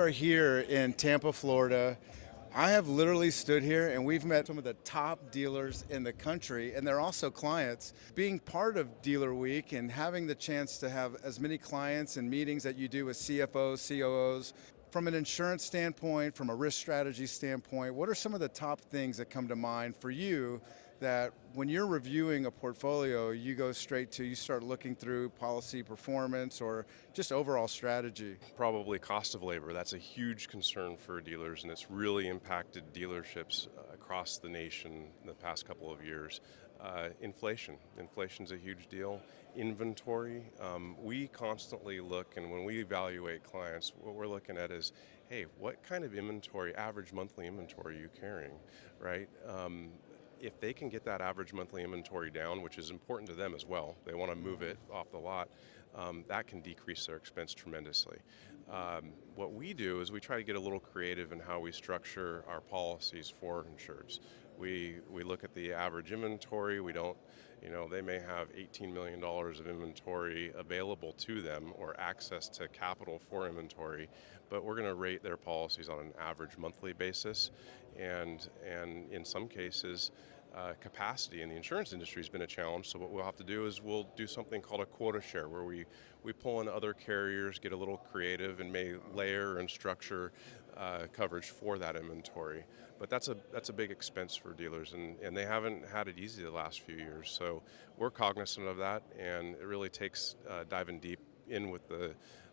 are here in Tampa, Florida. I have literally stood here and we've met some of the top dealers in the country, and they're also clients. Being part of Dealerweek and having the chance to have as many clients and meetings that you do with CFOs, COOs, from an insurance standpoint, from a risk strategy standpoint, what are some of the top things that come to mind for you that when you're reviewing a portfolio, you go straight to, you start looking through policy performance or just overall strategy? Probably cost of labor. That's a huge concern for dealers, and it's really impacted dealerships across the nation in the past couple of years. Inflation. Inflation's a huge deal. Inventory. We constantly look, and when we evaluate clients, what we're looking at is, hey, what kind of inventory, average monthly inventory are you carrying, right? If they can get that average monthly inventory down, which is important to them as well, they want to move it off the lot, that can decrease their expense tremendously. What we do is we try to get a little creative in how we structure our policies for insureds. We look at the average inventory. We don't, they may have $18 million of inventory available to them or access to capital for inventory, but we're going to rate their policies on an average monthly basis, and in some cases, capacity in the insurance industry has been a challenge. So what we'll have to do is we'll do something called a quota share, where we pull in other carriers, get a little creative, and may layer and structure coverage for that inventory. But that's a big expense for dealers, and they haven't had it easy the last few years. So we're cognizant of that, and it really takes diving deep in with the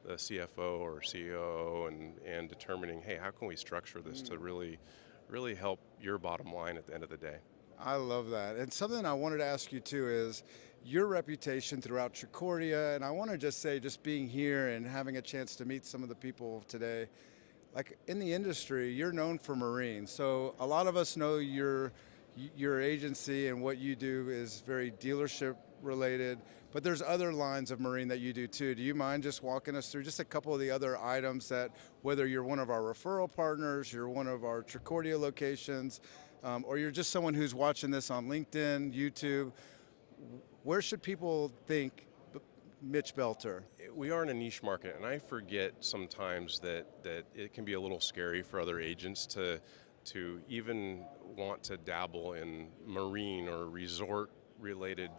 CFO or CEO and determining, hey, how can we structure this to really help your bottom line at the end of the day. I love that. And something I wanted to ask you too is your reputation throughout Tricordia, and I want to just say, just being here and having a chance to meet some of the people today, like in the industry, you're known for marine. So a lot of us know your agency and what you do is very dealership related, but there's other lines of marine that you do too. Do you mind just walking us through just a couple of the other items that, whether you're one of our referral partners, you're one of our Tricordia locations, or you're just someone who's watching this on LinkedIn, YouTube, where should people think Mitch Belter? We are in a niche market, and I forget sometimes that it can be a little scary for other agents to even want to dabble in marine or resort related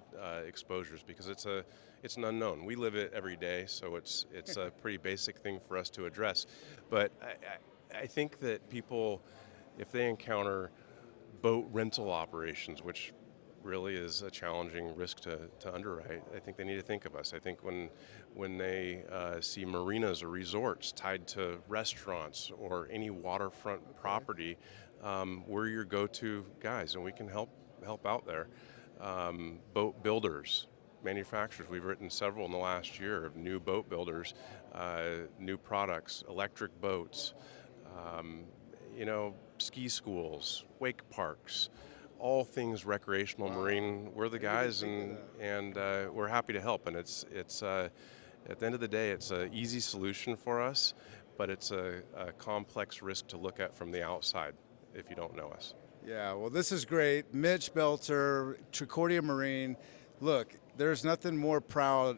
exposures, because it's an unknown. We live it every day, so it's a pretty basic thing for us to address. But I think that people, if they encounter boat rental operations, which really is a challenging risk to underwrite, I think they need to think of us. I think when they see marinas or resorts tied to restaurants or any waterfront property, we're your go-to guys, and we can help out there. Boat builders, manufacturers, we've written several in the last year of new boat builders, new products, electric boats, ski schools, wake parks, all things recreational marine. We're the guys, and we're happy to help. And it's at the end of the day, it's an easy solution for us, but it's a complex risk to look at from the outside if you don't know us. Yeah, well, this is great. Mitch Belter, Tricordia Marine. Look, there's nothing more proud.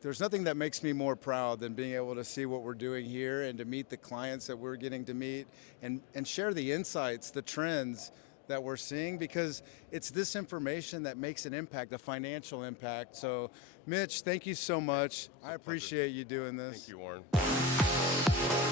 There's nothing that makes me more proud than being able to see what we're doing here and to meet the clients that we're getting to meet and share the insights, the trends that we're seeing, because it's this information that makes an impact, a financial impact. So, Mitch, thank you so much. I appreciate you doing this. Thank you, Warren.